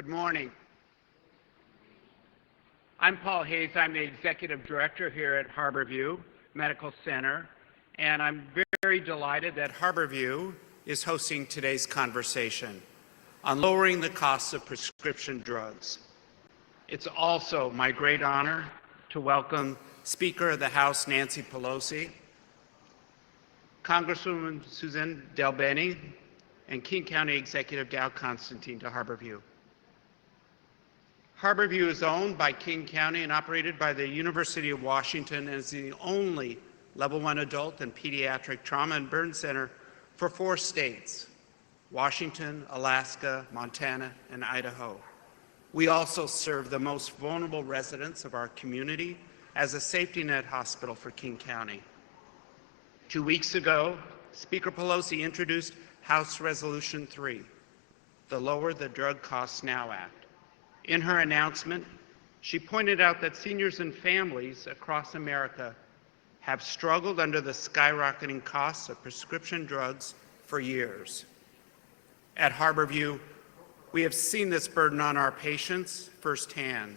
Good morning. I'm Paul Hayes. I'm the Executive Director here at Harborview Medical Center, and I'm very delighted that Harborview is hosting today's conversation on lowering the costs of prescription drugs. It's also my great honor to welcome Speaker of the House Nancy Pelosi, Congresswoman Suzanne DelBene, and King County Executive Dow Constantine to Harborview. Harborview is owned by King County and operated by the University of Washington and is the only Level 1 adult and pediatric trauma and burn center for 4 states: Washington, Alaska, Montana, and Idaho. We also serve the most vulnerable residents of our community as a safety net hospital for King County. 2 weeks ago, Speaker Pelosi introduced House Resolution 3, the Lower the Drug Costs Now Act. In her announcement, she pointed out that seniors and families across America have struggled under the skyrocketing costs of prescription drugs for years. At Harborview, we have seen this burden on our patients firsthand.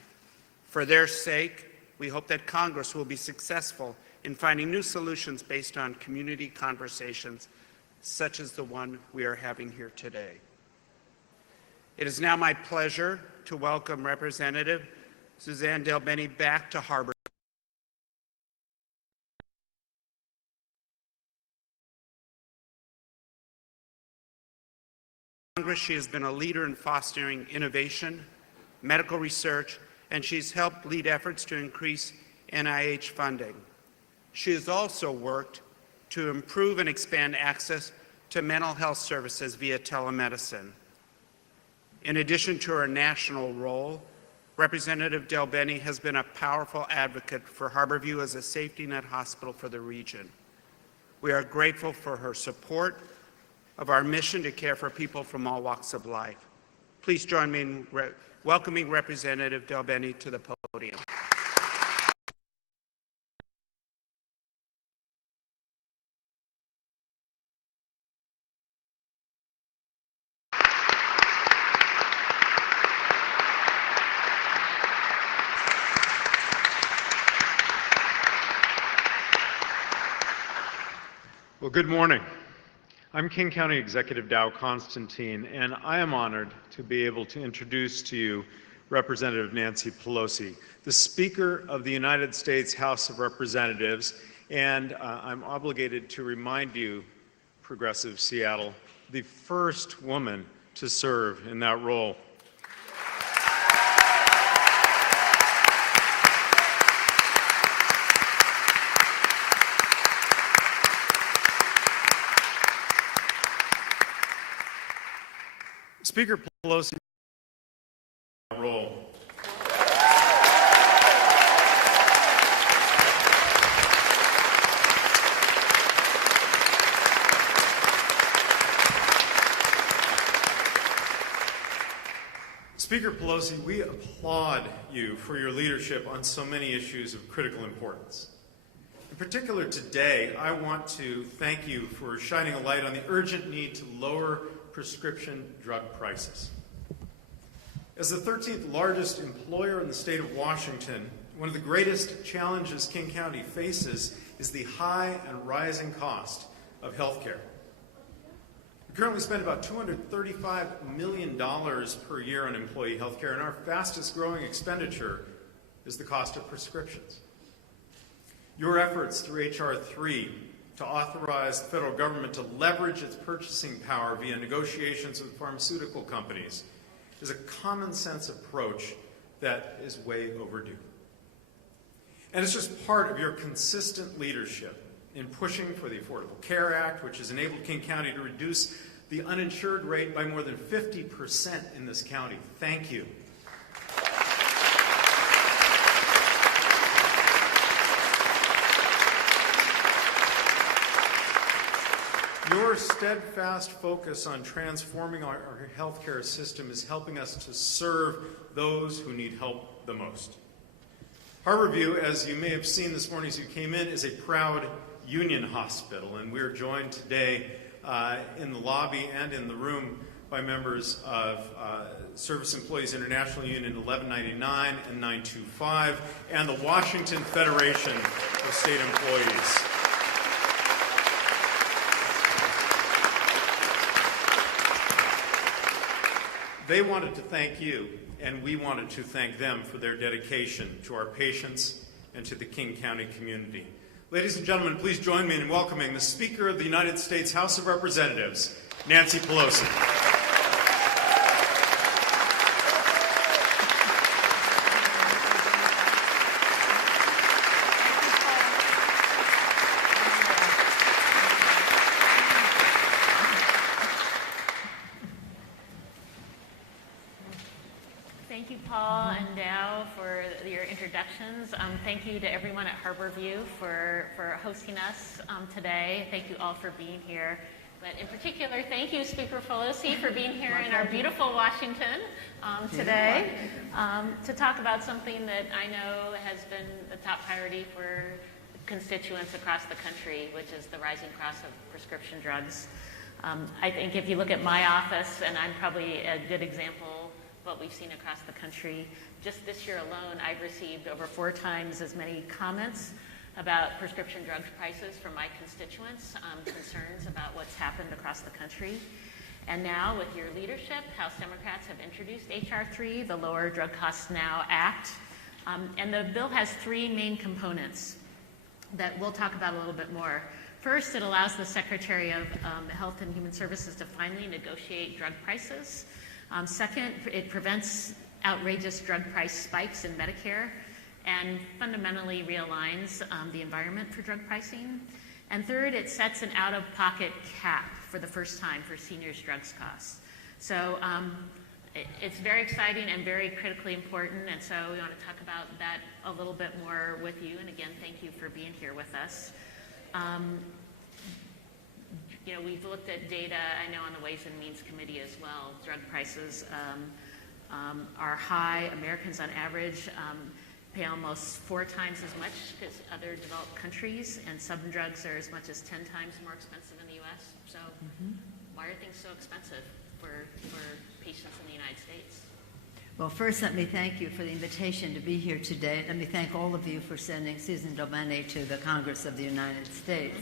For their sake, we hope that Congress will be successful in finding new solutions based on community conversations such as the one we are having here today. It is now my pleasure to welcome Representative Suzanne DelBene back to Harborview. Congress, she has been a leader in fostering innovation, medical research, and she's helped lead efforts to increase NIH funding. She has also worked to improve and expand access to mental health services via telemedicine. In addition to her national role, Representative DelBene has been a powerful advocate for Harborview as a safety net hospital for the region. We are grateful for her support of our mission to care for people from all walks of life. Please join me in welcoming Representative DelBene to the podium. Well, good morning. I'm King County Executive Dow Constantine, and I am honored to be able to introduce to you Representative Nancy Pelosi, the Speaker of the United States House of Representatives, and I'm obligated to remind you, Progressive Seattle, the first woman to serve in that role. Speaker Pelosi role. Speaker Pelosi, we applaud you for your leadership on so many issues of critical importance. In particular today, I want to thank you for shining a light on the urgent need to lower prescription drug prices. As the 13th largest employer in the state of Washington, one of the greatest challenges King County faces is the high and rising cost of health care. We currently spend about $235 million per year on employee health care, and our fastest growing expenditure is the cost of prescriptions. Your efforts through H.R. 3 to authorize the federal government to leverage its purchasing power via negotiations with pharmaceutical companies is a common sense approach that is way overdue. And it's just part of your consistent leadership in pushing for the Affordable Care Act, which has enabled King County to reduce the uninsured rate by more than 50% in this county. Thank you. Your steadfast focus on transforming our healthcare system is helping us to serve those who need help the most. Harborview, as you may have seen this morning as you came in, is a proud union hospital, and we're joined today in the lobby and in the room by members of Service Employees International Union 1199 and 925, and the Washington Federation of State Employees. They wanted to thank you, and we wanted to thank them for their dedication to our patients and to the King County community. Ladies and gentlemen, please join me in welcoming the Speaker of the United States House of Representatives, Nancy Pelosi. Thank you, Paul and Dow, for your introductions. Thank you to everyone at Harborview for hosting us today. Thank you all for being here. But in particular, thank you, Speaker Pelosi, for being here in our beautiful Washington today to talk about something that I know has been a top priority for constituents across the country, which is the rising cost of prescription drugs. I think if you look at my office, and I'm probably a good example what we've seen across the country. Just this year alone, I've received over 4 times as many comments about prescription drug prices from my constituents, concerns about what's happened across the country. And now, with your leadership, House Democrats have introduced H.R. 3, the Lower Drug Costs Now Act. And the bill has 3 main components that we'll talk about a little bit more. First, it allows the Secretary of Health and Human Services to finally negotiate drug prices. Second, it prevents outrageous drug price spikes in Medicare and fundamentally realigns the environment for drug pricing. And third, it sets an out-of-pocket cap for the first time for seniors' drugs costs. So it's very exciting and very critically important, and so we want to talk about that a little bit more with you. And again, thank you for being here with us. You know, we've looked at data, I know, on the Ways and Means Committee as well. Drug prices are high. Americans on average pay almost 4 times as much as other developed countries, and some drugs are as much as 10 times more expensive in the U.S. So why are things so expensive for patients in the United States? Well, first, let me thank you for the invitation to be here today. Let me thank all of you for sending Susan Dolbene to the Congress of the United States.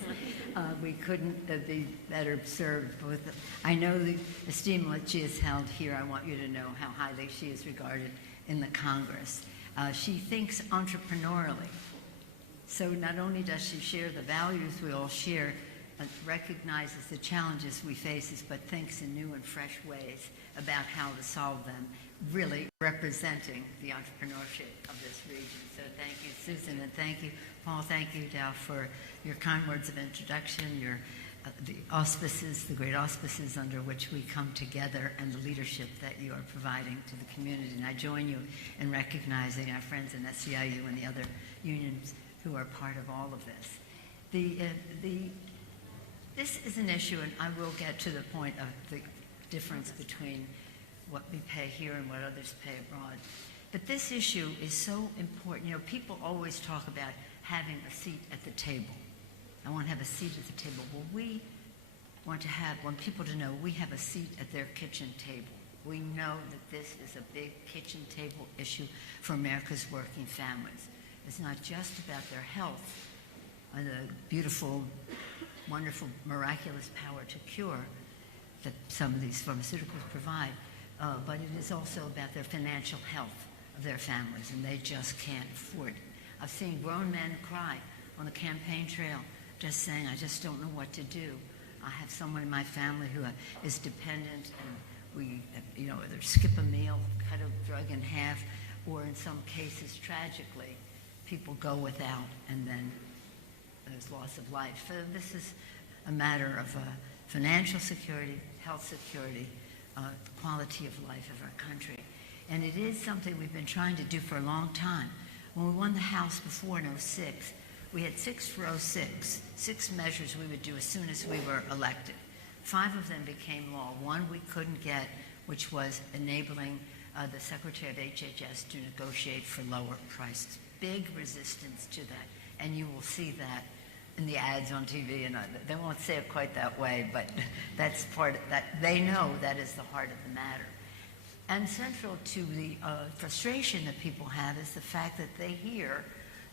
We couldn't be better served with it. I know the esteem that she has held here. I want you to know how highly she is regarded in the Congress. She thinks entrepreneurially. So not only does she share the values we all share, recognizes the challenges we face, but thinks in new and fresh ways about how to solve them, really representing the entrepreneurship of this region. So thank you, Susan, and thank you, Paul. Thank you, Dow, for your kind words of introduction, the auspices, the great auspices under which we come together, and the leadership that you are providing to the community. And I join you in recognizing our friends in SEIU and the other unions who are part of all of this. This is an issue, and I will get to the point of the difference between what we pay here and what others pay abroad. But this issue is so important. You know, people always talk about having a seat at the table. I want to have a seat at the table. Well, we want people to know we have a seat at their kitchen table. We know that this is a big kitchen table issue for America's working families. It's not just about their health and the beautiful, wonderful, miraculous power to cure that some of these pharmaceuticals provide, but it is also about their financial health of their families, and they just can't afford it. I've seen grown men cry on the campaign trail just saying, I just don't know what to do. I have someone in my family who is dependent, and we, either skip a meal, cut a drug in half, or in some cases, tragically, people go without, and then there's loss of life. So this is a matter of financial security, health security, quality of life of our country. And it is something we've been trying to do for a long time. When we won the House before in 2006, we had 6 for 2006, 6 measures we would do as soon as we were elected. 5 of them became law. 1 we couldn't get, which was enabling the Secretary of HHS to negotiate for lower prices. Big resistance to that, and you will see that in the ads on TV, and they won't say it quite that way, but that's part of that. They know that is the heart of the matter. And central to the frustration that people have is the fact that they hear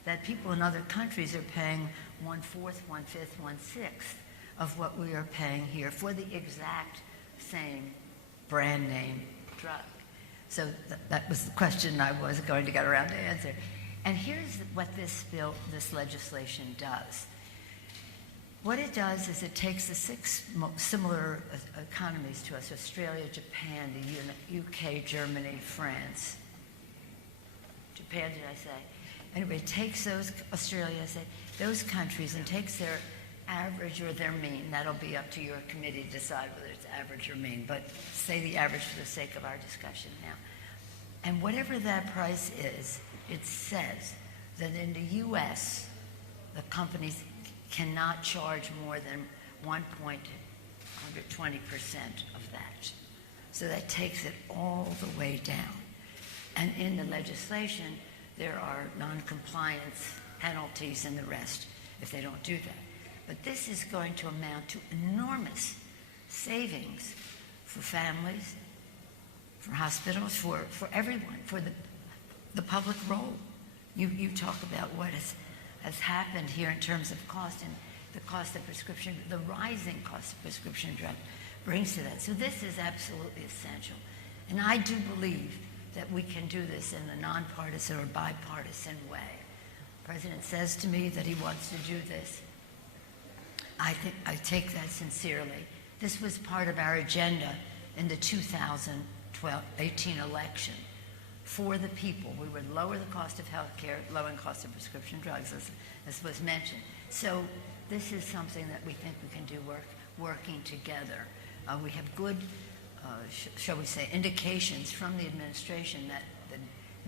that people in other countries are paying 1/4, 1/5, 1/6 of what we are paying here for the exact same brand name drug. So that was the question I was going to get around to answer. And here's what this legislation does. What it does is it takes the 6 similar economies to us: Australia, Japan, the UK, Germany, France. Japan, did I say? Anyway, it takes Australia, those countries, and takes their average or their mean. That'll be up to your committee to decide whether it's average or mean, but say the average for the sake of our discussion now. And whatever that price is, it says that in the U.S., the companies cannot charge more than 1.120% of that. So that takes it all the way down. And in the legislation, there are non-compliance penalties and the rest if they don't do that. But this is going to amount to enormous savings for families, for hospitals, for everyone, for the public role. You talk about what has happened here in terms of cost, and the cost of prescription, the rising cost of prescription drug brings to that. So this is absolutely essential. And I do believe that we can do this in a nonpartisan or bipartisan way. The President says to me that he wants to do this. I take that sincerely. This was part of our agenda in the 2018 election for the people. We would lower the cost of health care, lower the cost of prescription drugs, as was mentioned. So this is something that we think we can do working together. We have good, shall we say, indications from the administration that the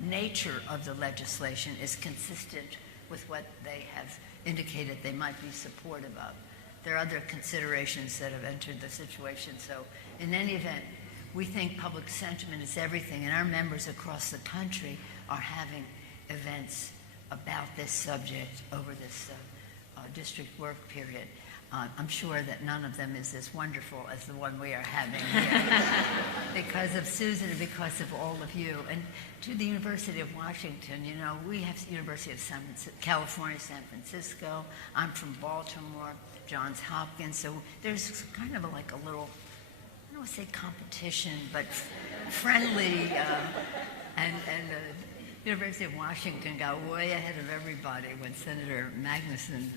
nature of the legislation is consistent with what they have indicated they might be supportive of. There are other considerations that have entered the situation. So in any event, we think public sentiment is everything, and our members across the country are having events about this subject over this district work period. I'm sure that none of them is as wonderful as the one we are having here because of Susan and because of all of you. And to the University of Washington, you know, we have the University of California, San Francisco. I'm from Baltimore, Johns Hopkins. So there's kind of like a little, I don't want to say competition, but friendly. And University of Washington got way ahead of everybody when Senator Magnuson,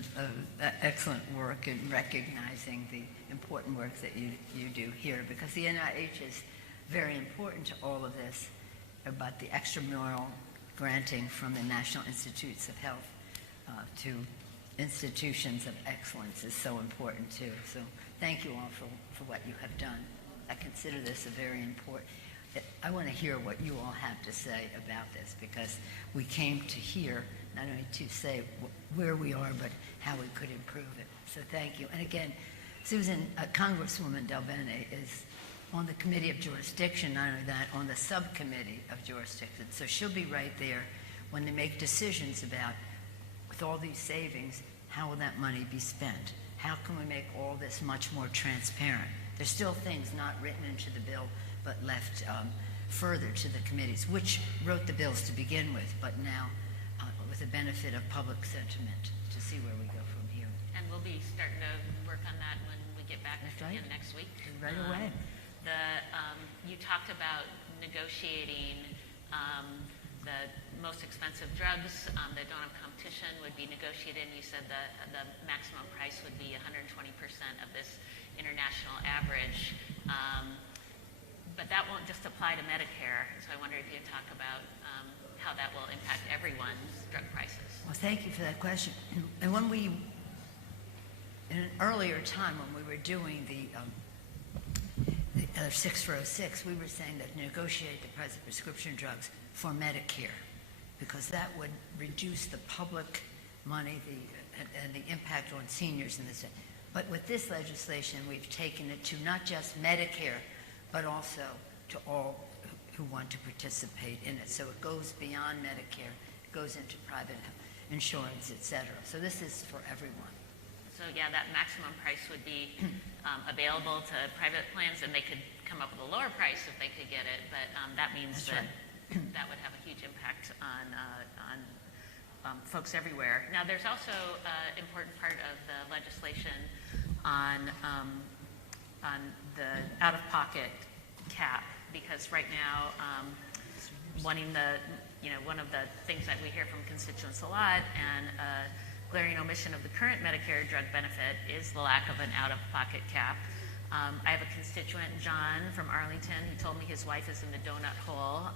excellent work in recognizing the important work that you do here, because the NIH is very important to all of this, about the extramural granting from the National Institutes of Health to institutions of excellence is so important too. So thank you all for what you have done. I consider this a very important. I want to hear what you all have to say about this, because we came to hear, not only to say where we are, but how we could improve it. So thank you. And again, Susan, Congresswoman Del Bene is on the Committee of Jurisdiction, not only that, on the Subcommittee of Jurisdiction. So she'll be right there when they make decisions about, with all these savings, how will that money be spent? How can we make all this much more transparent? There's still things not written into the bill, but left further to the committees, which wrote the bills to begin with, but now with the benefit of public sentiment, to see where we go from here. And we'll be starting to work on that when we get back again next week. Right away. You talked about negotiating the most expensive drugs that don't have competition would be negotiated, and you said that the maximum price would be 120% of this international average. But that won't just apply to Medicare, so I wonder if you'd talk about how that will impact everyone's drug prices. Well, thank you for that question. And when we, in an earlier time when we were doing the 6406, we were saying that negotiate the price of prescription drugs for Medicare, because that would reduce the public money and the impact on seniors in this. But with this legislation, we've taken it to not just Medicare, but also to all who want to participate in it. So it goes beyond Medicare, it goes into private insurance, et cetera. So this is for everyone. So yeah, that maximum price would be available to private plans, and they could come up with a lower price if they could get it, but that means That's that that would have a huge impact on folks everywhere. Now, there's also an important part of the legislation on the out-of-pocket cap, because right now, one of the things that we hear from constituents a lot, and glaring omission of the current Medicare drug benefit, is the lack of an out-of-pocket cap. I have a constituent, John from Arlington, who told me his wife is in the donut hole,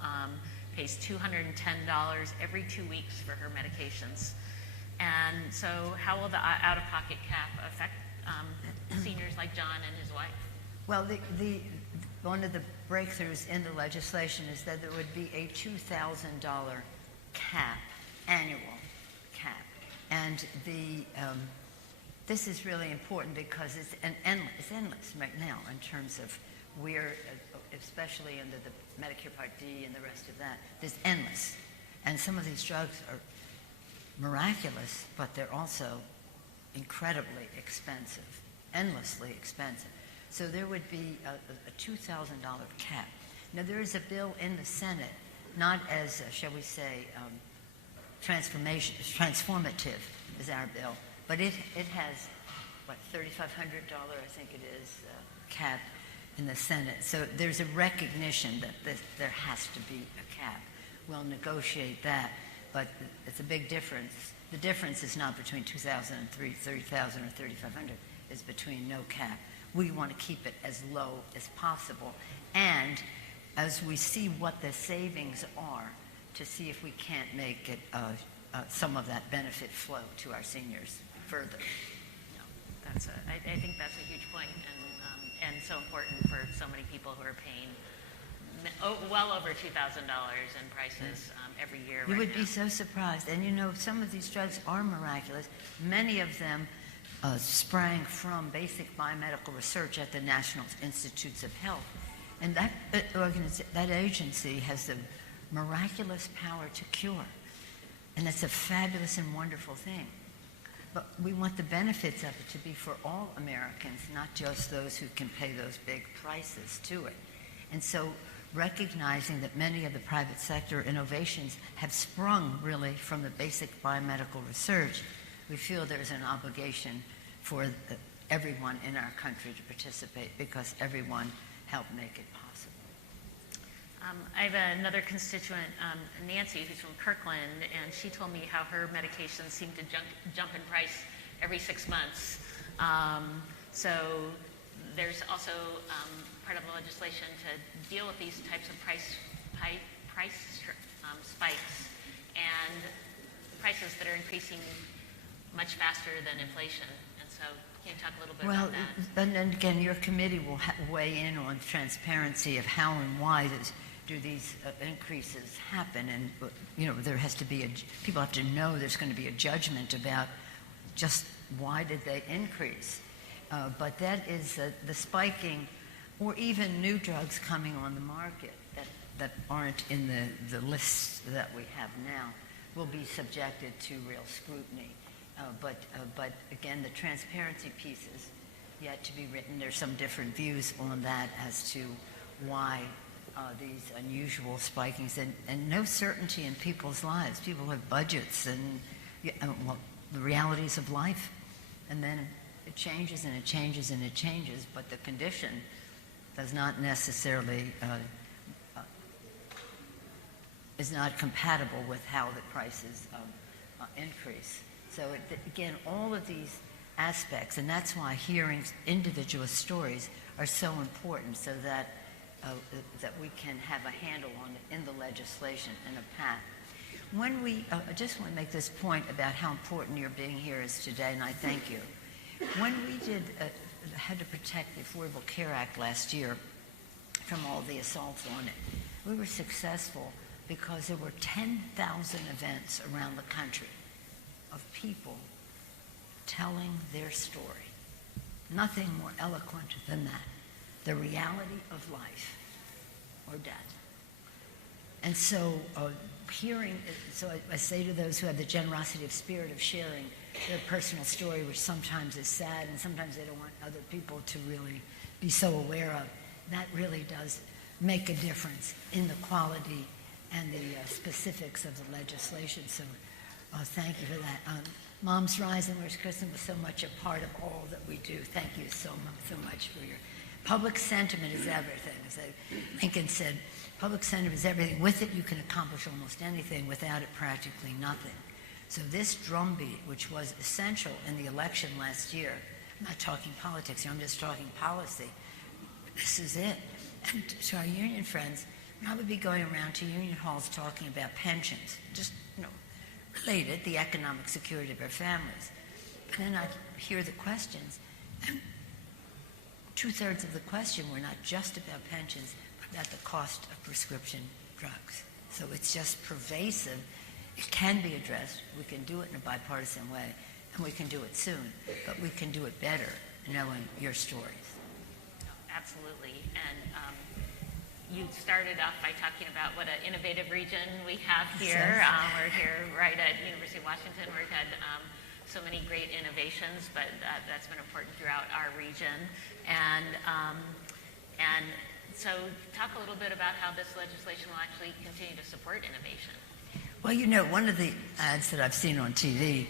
pays $210 every 2 weeks for her medications. And so how will the out-of-pocket cap affect seniors like John and his wife? Well, one of the breakthroughs in the legislation is that there would be a $2,000 cap, annual cap. And this is really important because it's endless right now in terms of where, especially under the Medicare Part D and the rest of that, there's endless. And some of these drugs are miraculous, but they're also incredibly expensive, endlessly expensive. So there would be a $2,000 cap. Now, there is a bill in the Senate, not as, shall we say, transformative as our bill, but it has, $3,500, I think it is, cap in the Senate. So there's a recognition that there has to be a cap. We'll negotiate that, but it's a big difference. The difference is not between 2,000 and 30,000 or 3,500. It's between no cap. We want to keep it as low as possible, and as we see what the savings are, to see if we can't make it some of that benefit flow to our seniors further. I think that's a huge point, and so important for so many people who are paying well over $2,000 in prices every year. You would be so surprised. And some of these drugs are miraculous. Many of them sprang from basic biomedical research at the National Institutes of Health. And that agency has the miraculous power to cure. And it's a fabulous and wonderful thing. But we want the benefits of it to be for all Americans, not just those who can pay those big prices to it. And so recognizing that many of the private sector innovations have sprung really from the basic biomedical research, we feel there's an obligation for everyone in our country to participate, because everyone helped make it possible. I have another constituent, Nancy, who's from Kirkland, and she told me how her medications seem to jump in price every 6 months. So there's also part of the legislation to deal with these types of price spikes and prices that are increasing much faster than inflation. And so can you talk a little bit about that? And then again, your committee will weigh in on transparency of how and why do these increases happen. And there has to be people have to know there's going to be a judgment about just why did they increase. But that is the spiking, or even new drugs coming on the market that aren't in the lists that we have now, will be subjected to real scrutiny. But again, the transparency piece is yet to be written. There's some different views on that as to why these unusual spikings, and no certainty in people's lives. People have budgets and the realities of life, and then it changes and it changes and it changes, but the condition does not necessarily is not compatible with how the prices increase. So again, all of these aspects, and that's why hearing individual stories are so important, so that that we can have a handle on it in the legislation and a path. When we, I just want to make this point about how important your being here is today, and I thank you. When we had to protect the Affordable Care Act last year from all the assaults on it, we were successful because there were 10,000 events around the country of people telling their story. Nothing more eloquent than that. The reality of life or death. And so I say to those who have the generosity of spirit of sharing their personal story, which sometimes is sad and sometimes they don't want other people to really be so aware of, that really does make a difference in the quality and the specifics of the legislation. So thank you for that. Moms Rise and Where's Kristen was so much a part of all that we do. Thank you so much for your public sentiment is everything. As Lincoln said, public sentiment is everything. With it, you can accomplish almost anything. Without it, practically nothing. So this drumbeat, which was essential in the election last year, I'm not talking politics here, I'm just talking policy. This is it. And to our union friends, I would be going around to union halls talking about pensions, just, related, the economic security of our families. And then I'd hear the questions, and 2/3 of the question were not just about pensions, but about the cost of prescription drugs. So it's just pervasive. It can be addressed. We can do it in a bipartisan way, and we can do it soon, but we can do it better knowing your stories. Absolutely. And you started off by talking about what an innovative region we have here. We're here right at University of Washington. We've had so many great innovations, but that's been important throughout our region. And so talk a little bit about how this legislation will actually continue to support innovation. Well, one of the ads that I've seen on TV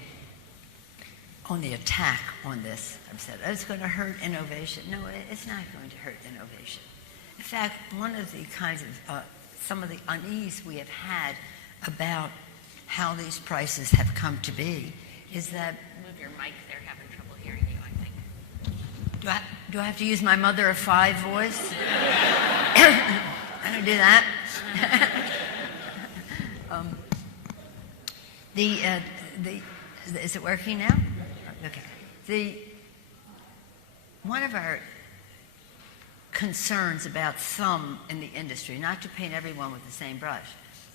on the attack on this, I've said, it's going to hurt innovation. No, it's not going to hurt innovation. In fact, one of the kinds of, some of the unease we have had about how these prices have come to be is that... Move your mic, they're having trouble hearing you, I think. Do I have to use my mother of five voice? I don't do that. Is it working now? Okay. One of our concerns about some in the industry, not to paint everyone with the same brush,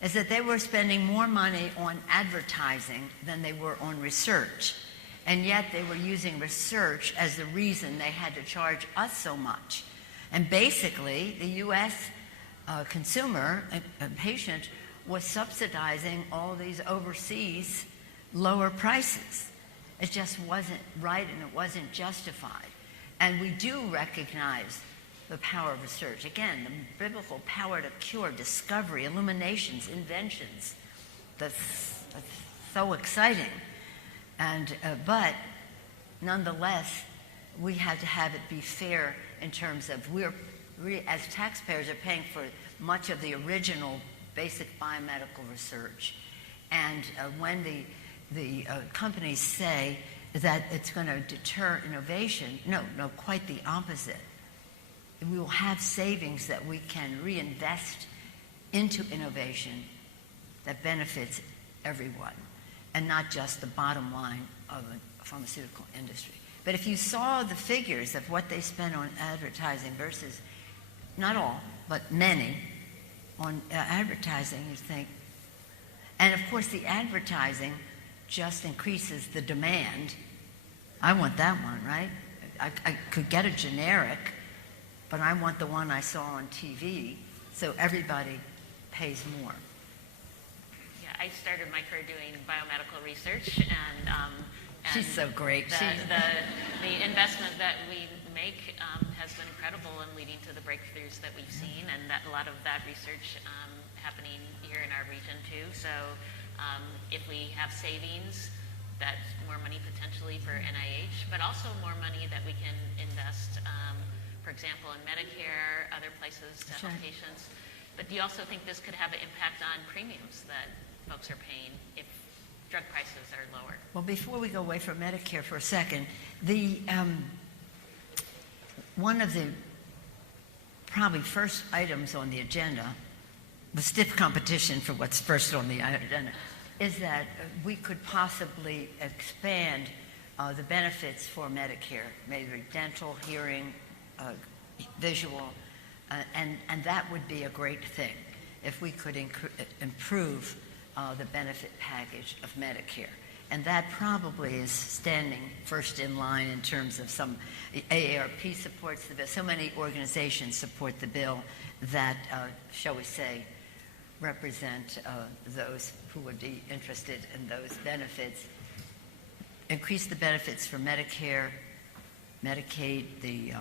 is that they were spending more money on advertising than they were on research. And yet they were using research as the reason they had to charge us so much. And basically, the U.S. Consumer, a patient, was subsidizing all these overseas lower prices. It just wasn't right and it wasn't justified. And we do recognize the power of research. Again, the biblical power to cure, discovery, illuminations, inventions. That's so exciting. And but nonetheless, we have to have it be fair in terms of we as taxpayers are paying for much of the original basic biomedical research. And when the companies say that it's going to deter innovation, no, quite the opposite. We will have savings that we can reinvest into innovation that benefits everyone and not just the bottom line of a pharmaceutical industry. But if you saw the figures of what they spend on advertising versus, not all, but many, on advertising, you think, and of course the advertising just increases the demand. I want that one, right? I could get a generic, but I want the one I saw on TV, so everybody pays more. Yeah, I started my career doing biomedical research, and she's so great. The investment that we make has been incredible in leading to the breakthroughs that we've seen, and that a lot of that research happening here in our region too. So if we have savings, that's more money potentially for NIH, but also more money that we can invest, for example, in Medicare, other places to help patients. But do you also think this could have an impact on premiums that folks are paying if drug prices are lower? Well, before we go away from Medicare for a second, one of the probably first items on the agenda, the stiff competition for what's first on the agenda, is that we could possibly expand the benefits for Medicare, maybe dental, hearing, visual, and that would be a great thing if we could improve the benefit package of Medicare. And that probably is standing first in line in terms of some AARP supports the bill. So many organizations support the bill that, shall we say, represent those who would be interested in those benefits. Increase the benefits for Medicare, Medicaid, the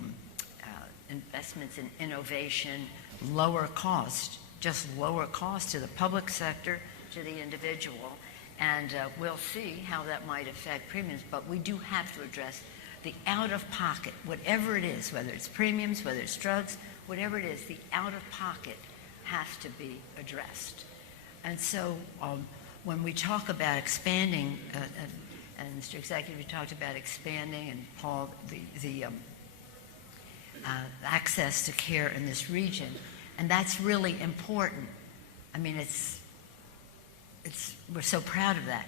investments in innovation, lower cost, just lower cost to the public sector, to the individual, and we'll see how that might affect premiums, but we do have to address the out-of-pocket, whatever it is, whether it's premiums, whether it's drugs, whatever it is, the out-of-pocket has to be addressed. And so when we talk about expanding, and Mr. Executive, you talked about expanding, and Paul, the access to care in this region, and that's really important. I mean, we're so proud of that.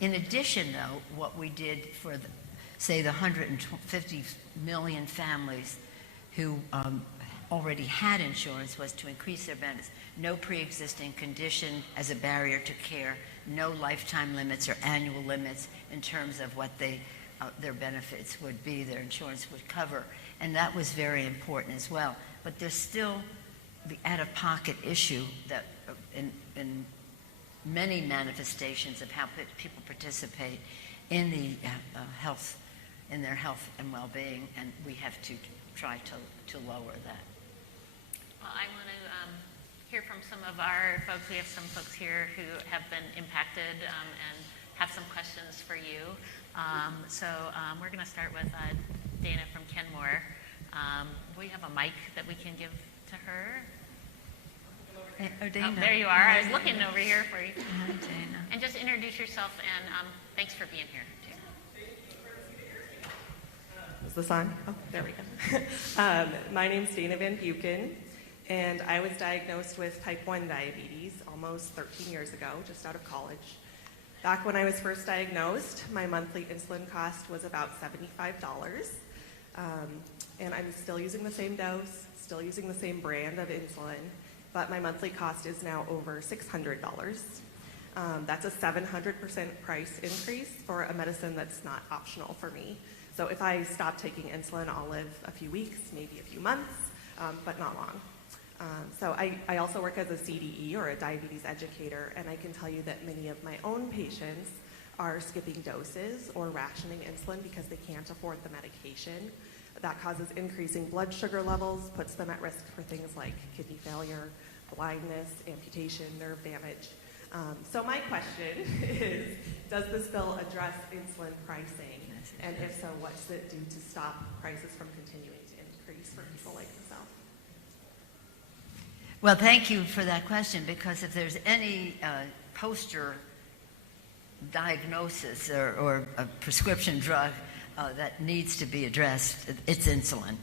In addition, though, what we did for, say, the 150 million families who already had insurance was to increase their benefits. No pre-existing condition as a barrier to care, no lifetime limits or annual limits in terms of what their benefits would be, their insurance would cover. And that was very important as well. But there's still the out-of-pocket issue that in many manifestations of how people participate in the health, in their health and well-being, and we have to try to lower that. Well, I want to hear from some of our folks. We have some folks here who have been impacted and have some questions for you. So we're going to start with Dana from Kenmore. We have a mic that we can give to her. Oh, Dana. Oh, there you are. I was looking over here for you. Hi, Dana. And just introduce yourself, and thanks for being here, too. Is this on? Oh, there we go. My name's Dana Van Buchen, and I was diagnosed with type 1 diabetes almost 13 years ago, just out of college. Back when I was first diagnosed, my monthly insulin cost was about $75, and I'm still using the same dose, still using the same brand of insulin, but my monthly cost is now over $600. That's a 700% price increase for a medicine that's not optional for me. So if I stop taking insulin, I'll live a few weeks, maybe a few months, but not long. So I also work as a CDE, or a diabetes educator, and I can tell you that many of my own patients are skipping doses or rationing insulin because they can't afford the medication. That causes increasing blood sugar levels, puts them at risk for things like kidney failure, blindness, amputation, nerve damage. So my question is, does this bill address insulin pricing? And if so, what does it do to stop prices from continuing to increase for people like myself? Well, thank you for that question, because if there's any poster diagnosis or a prescription drug that needs to be addressed, it's insulin,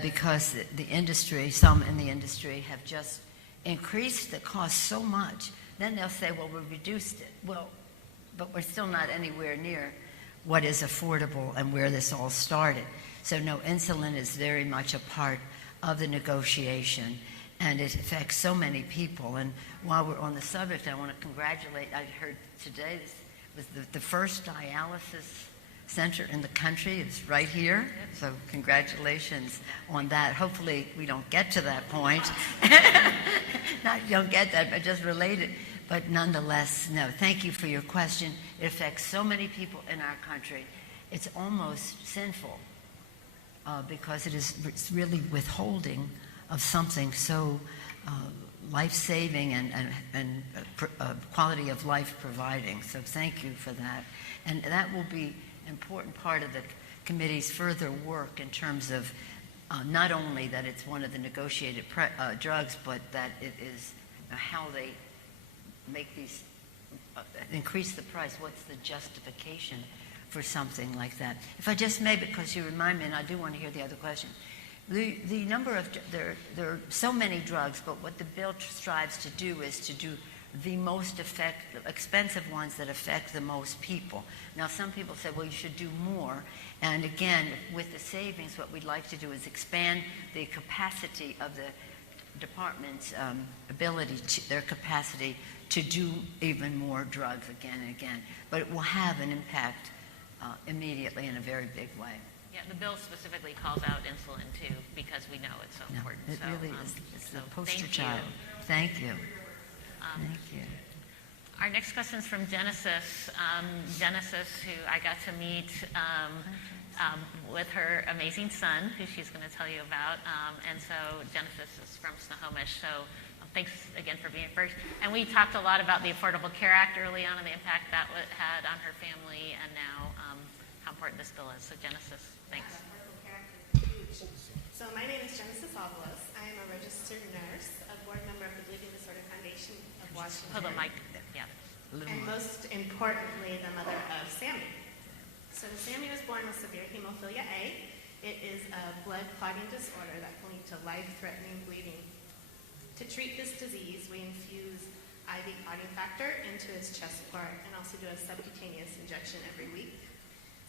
because the industry, some in the industry have just increased the cost so much. Then they'll say, well, we reduced it. Well, but we're still not anywhere near what is affordable and where this all started. So no, insulin is very much a part of the negotiation, and it affects so many people. And while we're on the subject, I want to congratulate, I heard today this was the first dialysis center in the country. It's right here, so congratulations on that. Hopefully we don't get to that point. Not you don't get that, but just related. But nonetheless, no, thank you for your question. It affects so many people in our country. It's almost sinful because it's really withholding of something so life-saving and quality of life providing. So thank you for that. And that will be an important part of the committee's further work in terms of not only that it's one of the negotiated drugs, but that it is how they make these, increase the price. What's the justification for something like that? If I just may, because you remind me, and I do want to hear the other question. The number of, there are so many drugs, but what the bill strives to do is to do the most expensive ones that affect the most people. Now, some people say, well, you should do more. And again, with the savings, what we'd like to do is expand the capacity of the department's ability, their capacity to do even more drugs again and again. But it will have an impact immediately in a very big way. Yeah, the bill specifically calls out insulin, too, because we know it's so important. It so, really is. It's the poster thank child. you. Thank you. Thank you. Our next question is from Genesis. Genesis, who I got to meet with her amazing son, who she's going to tell you about. And so Genesis is from Snohomish. So thanks again for being first. And we talked a lot about the Affordable Care Act early on and the impact that had on her family, and now how important this bill is. So Genesis, thanks. The Affordable Care Act is huge. So my name is Genesis Avalos. I am a registered nurse, a board member of the Bleeding Disorder Foundation of Washington. Hold the mic. Yeah. And most importantly, the mother of Sammy. So Sammy was born with severe hemophilia A. It is a blood clotting disorder that can lead to life-threatening bleeding. To treat this disease, we infuse IV clotting factor into his chest part and also do a subcutaneous injection every week.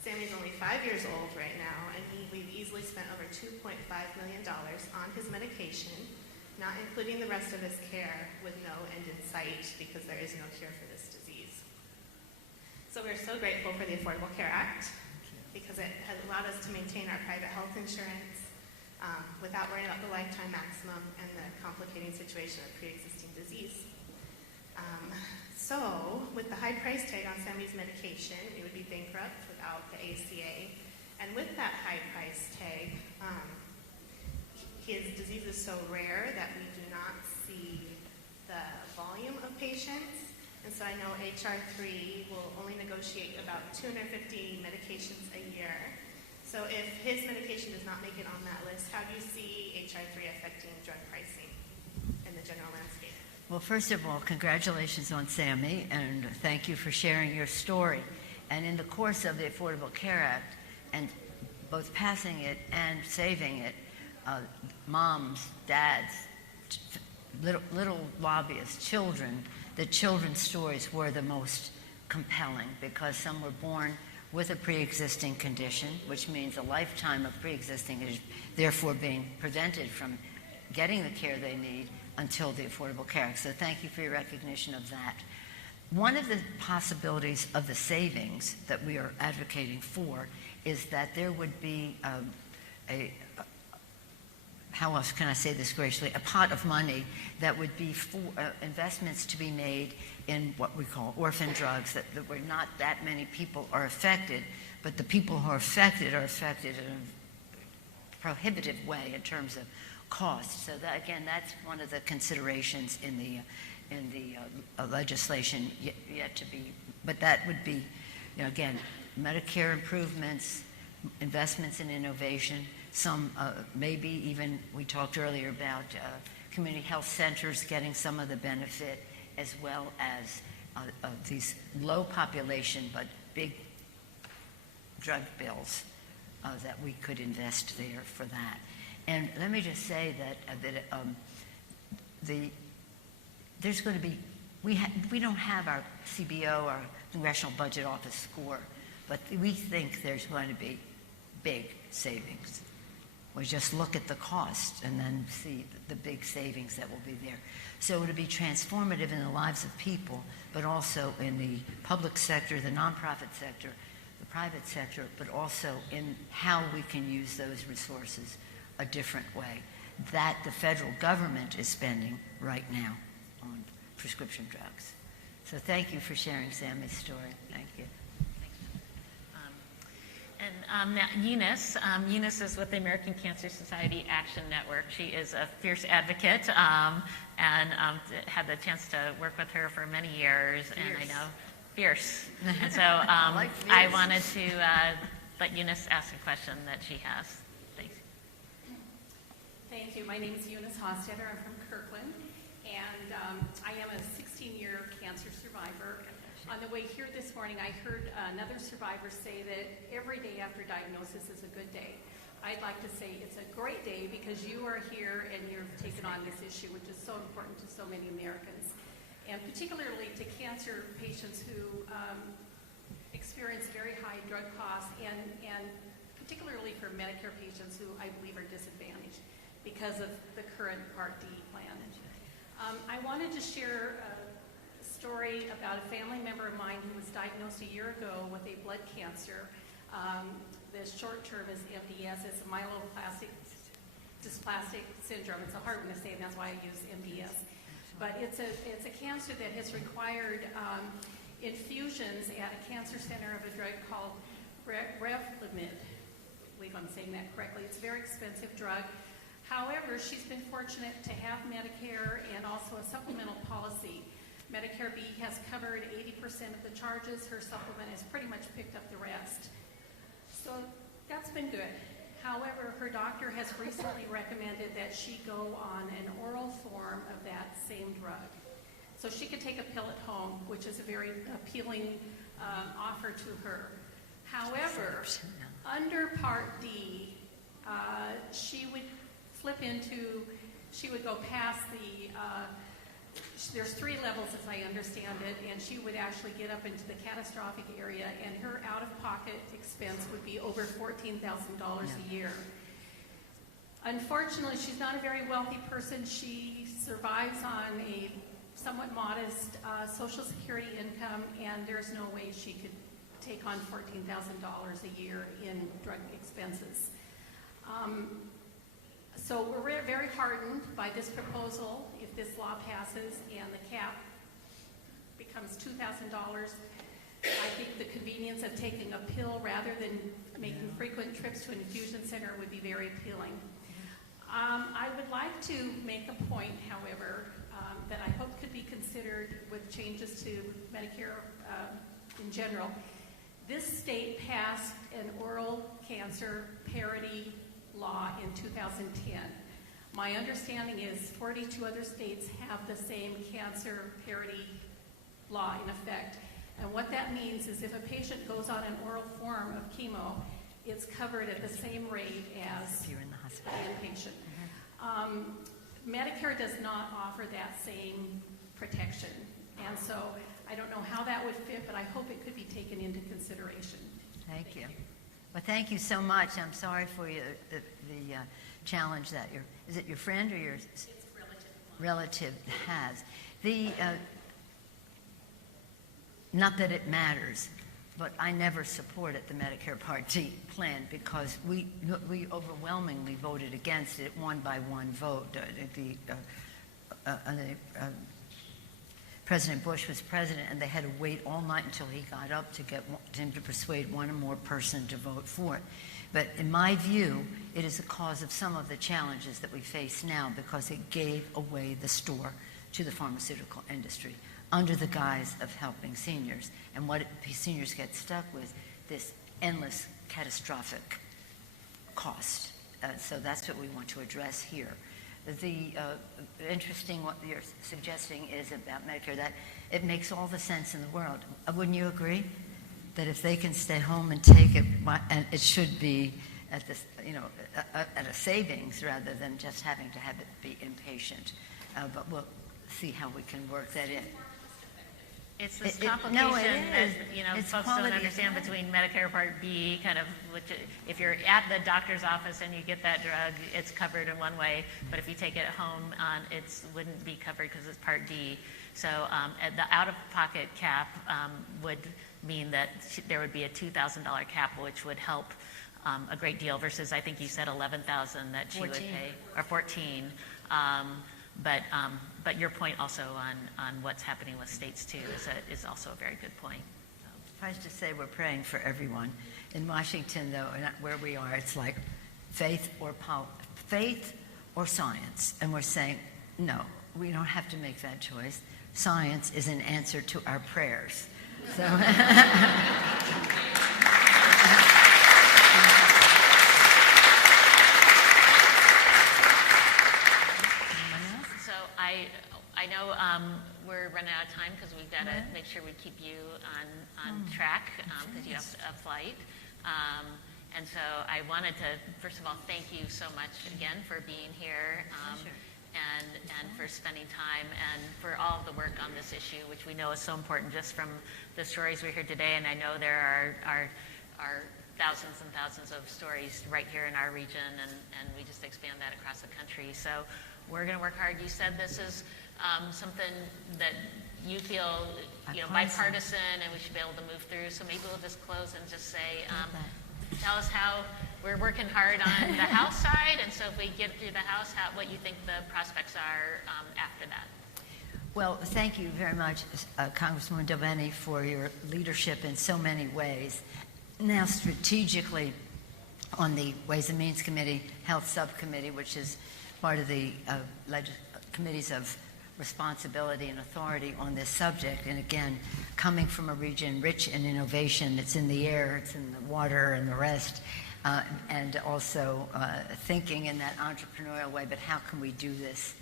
Sammy's only 5 years old right now, and we've easily spent over $2.5 million on his medication, not including the rest of his care, with no end in sight because there is no cure for this disease. So we're so grateful for the Affordable Care Act because it has allowed us to maintain our private health insurance without worrying about the lifetime maximum and the complicating situation of pre-existing disease. So with the high price tag on Sammy's medication, we would be bankrupt without the ACA. And with that high price tag, his disease is so rare that we do not see the volume of patients. And so I know HR 3 will only negotiate about 250 medications a year. So if his medication does not make it on that list, how do you see HR 3 affecting drug pricing in the general landscape? Well, first of all, congratulations on Sammy, and thank you for sharing your story. And in the course of the Affordable Care Act, and both passing it and saving it, moms, dads, little lobbyists, children, the children's stories were the most compelling because some were born with a pre-existing condition, which means a lifetime of pre-existing is therefore being prevented from getting the care they need until the Affordable Care Act. So thank you for your recognition of that. One of the possibilities of the savings that we are advocating for is that there would be how else can I say this graciously, a pot of money that would be for investments to be made in what we call orphan drugs, that where not that many people are affected, but the people who are affected in a prohibitive way in terms of cost. So that, again, that's one of the considerations in the legislation yet to be, but that would be, again, Medicare improvements, investments in innovation, some maybe even, we talked earlier about community health centers getting some of the benefit, as well as these low population but big drug bills that we could invest there for that. And let me just say that there's going to be, we don't have our CBO, our Congressional Budget Office score, but we think there's going to be big savings. We just look at the cost and then see the big savings that will be there. So it will be transformative in the lives of people, but also in the public sector, the nonprofit sector, the private sector, but also in how we can use those resources a different way that the federal government is spending right now on prescription drugs. So thank you for sharing Sammy's story. Thank you. And now Eunice is with the American Cancer Society Action Network. She is a fierce advocate and had the chance to work with her for many years. Fierce. And I know, fierce. And so I wanted to let Eunice ask a question that she has. Thanks. Thank you. My name is Eunice Hostetter. I'm from Kirkland, and I am a 16-year cancer survivor. On the way here this morning, I heard another survivor say that every day after diagnosis is a good day. I'd like to say it's a great day because you are here and you've taken on this issue, which is so important to so many Americans, and particularly to cancer patients who experience very high drug costs, and particularly for Medicare patients who I believe are disadvantaged because of the current Part D plan. I wanted to share story about a family member of mine who was diagnosed a year ago with a blood cancer. The short term is MDS. It's a myeloplastic dysplastic syndrome. It's a hard one to say, and that's why I use MDS. but it's a cancer that has required infusions at a cancer center of a drug called Revlimid. I believe I'm saying that correctly. It's a very expensive drug. However, she's been fortunate to have Medicare and also a supplemental policy. Medicare B has covered 80% of the charges. Her supplement has pretty much picked up the rest. So that's been good. However, her doctor has recently recommended that she go on an oral form of that same drug. So she could take a pill at home, which is a very appealing offer to her. However, under Part D, she would go past there's 3 levels as I understand it, and she would actually get up into the catastrophic area, and her out-of-pocket expense would be over $14,000 a year. Unfortunately, she's not a very wealthy person. She survives on a somewhat modest Social Security income, and there's no way she could take on $14,000 a year in drug expenses. So we're very heartened by this proposal. If this law passes and the cap becomes $2,000, I think the convenience of taking a pill rather than making frequent trips to an infusion center would be very appealing. I would like to make a point, however, that I hope could be considered with changes to Medicare in general. This state passed an oral cancer parity law in 2010. My understanding is 42 other states have the same cancer parity law in effect. And what that means is if a patient goes on an oral form of chemo, it's covered at the same rate as If you're in the hospital. an inpatient. Medicare does not offer that same protection. And so I don't know how that would fit, but I hope it could be taken into consideration. Thank you. Well, thank you so much. I'm sorry for you, the challenge that is it your friend or your relative has. Not that it matters, but I never supported the Medicare Part D plan because we overwhelmingly voted against it. It won by one vote. President Bush was president, and they had to wait all night until he got up to get him to persuade one or more person to vote for it. But in my view, it is a cause of some of the challenges that we face now because it gave away the store to the pharmaceutical industry under the guise of helping seniors. And what seniors get stuck with, this endless catastrophic cost. So that's what we want to address here. The interesting what you're suggesting is about Medicare, that it makes all the sense in the world. Wouldn't you agree? That if they can stay home and take it, and it should be at this, at a savings rather than just having to have it be inpatient. But we'll see how we can work that in. It's this complication that folks don't understand between Medicare Part B, kind of, which if you're at the doctor's office and you get that drug, it's covered in one way, but if you take it at home, it wouldn't be covered because it's Part D. So the out-of-pocket cap would mean that there would be a $2,000 cap, which would help a great deal versus I think you said $11,000 that she would pay, or $14,000. But your point also on what's happening with states too is also a very good point. Suffice to say, we're praying for everyone. In Washington, though, and where we are, it's like faith or science, and we're saying no, we don't have to make that choice. Science is an answer to our prayers. So. I know we're running out of time because we've got to make sure we keep you on track because you have a flight. And so I wanted to, first of all, thank you so much again for being here and for spending time and for all of the work on this issue, which we know is so important just from the stories we heard today. And I know there are thousands and thousands of stories right here in our region, and we just expand that across the country. So we're going to work hard. You said this is something that you feel bipartisan and we should be able to move through. So maybe we'll just close and just say, tell us how we're working hard on the House side, and so if we get through the House, what you think the prospects are after that. Well, thank you very much, Congresswoman Delveni, for your leadership in so many ways. Now, strategically, on the Ways and Means Committee, Health Subcommittee, which is part of the committees of responsibility and authority on this subject, and again, coming from a region rich in innovation, it's in the air, it's in the water and the rest, and also thinking in that entrepreneurial way, but how can we do this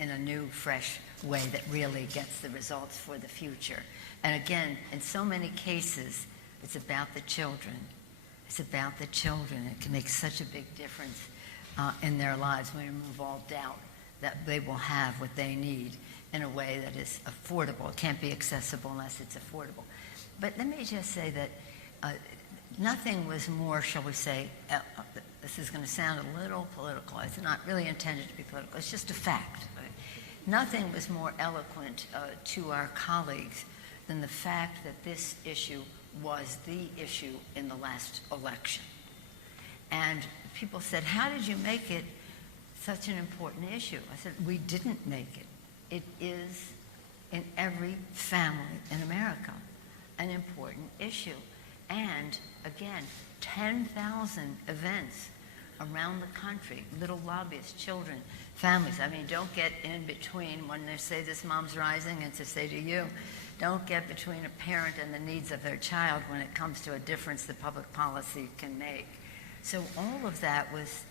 in a new, fresh way that really gets the results for the future? And again, in so many cases, it's about the children. It's about the children. It can make such a big difference in their lives. We remove all doubt that they will have what they need in a way that is affordable. It can't be accessible unless it's affordable. But let me just say that nothing was more, shall we say, this is going to sound a little political. It's not really intended to be political. It's just a fact. Right? Nothing was more eloquent to our colleagues than the fact that this issue was the issue in the last election. And people said, how did you make it such an important issue? I said, we didn't make it. It is in every family in America an important issue. And again, 10,000 events around the country, little lobbyists, children, families. I mean, don't get in between when they say this mom's rising, and to say to you, don't get between a parent and the needs of their child when it comes to a difference that public policy can make. So all of that was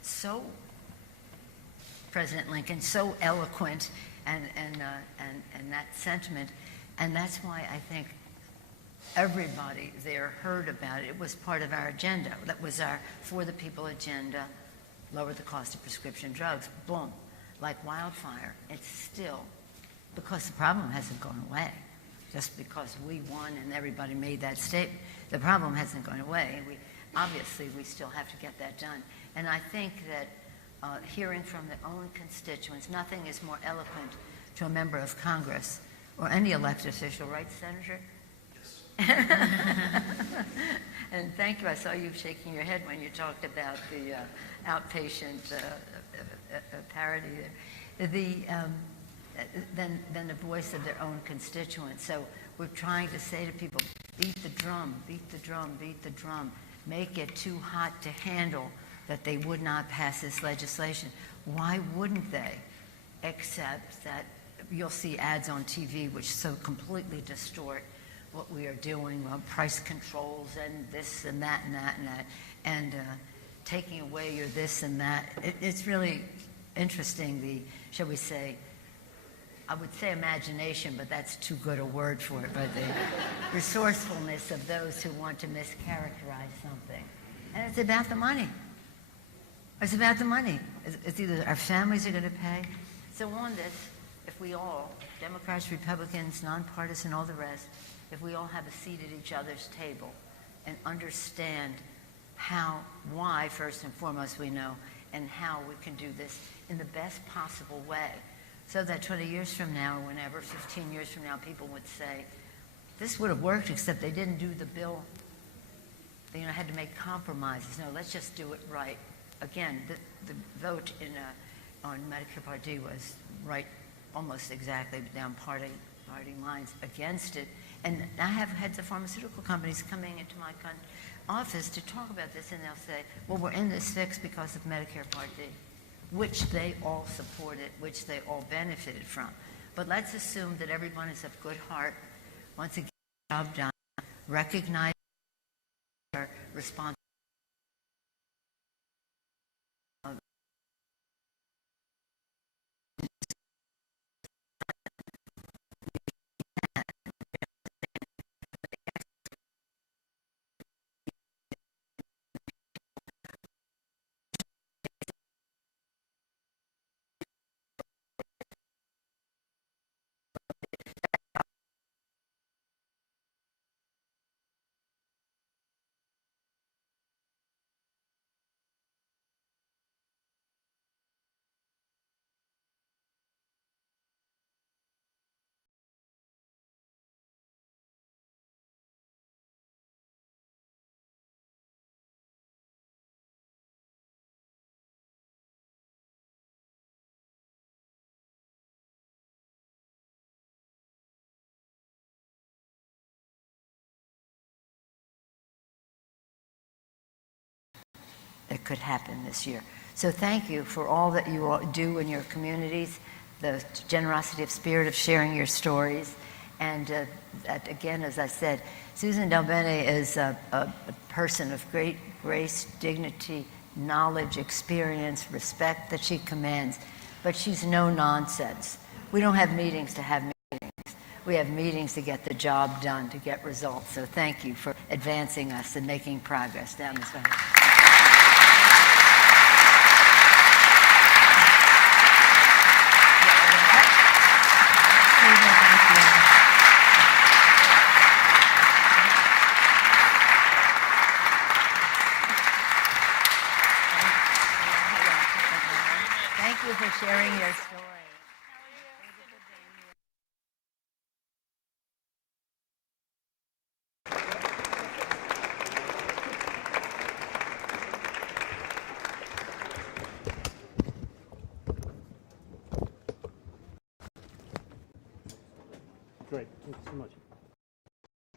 so, President Lincoln, so eloquent and that sentiment, and that's why I think everybody there heard about it. It was part of our agenda. That was our For the People agenda, lower the cost of prescription drugs, boom, like wildfire. It's still, because the problem hasn't gone away. Just because we won and everybody made that statement, the problem hasn't gone away. Obviously, we still have to get that done. And I think that hearing from their own constituents, nothing is more eloquent to a member of Congress or any elected official, right, Senator? And thank you. I saw you shaking your head when you talked about the outpatient parity there. Then the voice of their own constituents. So we're trying to say to people, beat the drum, beat the drum, beat the drum. Make it too hot to handle that they would not pass this legislation. Why wouldn't they? Except that you'll see ads on TV which so completely distort what we are doing, price controls and this and that and that and that, and taking away your this and that. It's really interesting, shall we say, I would say imagination, but that's too good a word for it, but the resourcefulness of those who want to mischaracterize something. And it's about the money. It's about the money. It's either our families are going to pay. So on this, if we all, Democrats, Republicans, nonpartisan, all the rest, if we all have a seat at each other's table and understand why, first and foremost, we know, and how we can do this in the best possible way, so that 20 years from now, or whenever, 15 years from now, people would say, this would have worked, except they didn't do the bill. They had to make compromises. No, let's just do it right. Again, the vote on Medicare Part D was right almost exactly down party lines against it. And I have heads of pharmaceutical companies coming into my office to talk about this, and they'll say, well, we're in this fix because of Medicare Part D, which they all supported, which they all benefited from. But let's assume that everyone is of good heart, wants to get the job done, recognize their responsibility. that could happen this year. So thank you for all that you all do in your communities, the generosity of spirit of sharing your stories. And that, again, as I said, Susan Del Bene is a person of great grace, dignity, knowledge, experience, respect that she commands, but she's no nonsense. We don't have meetings to have meetings. We have meetings to get the job done, to get results. So thank you for advancing us and making progress down this way. Thank you for sharing your story. Great, thank you so much.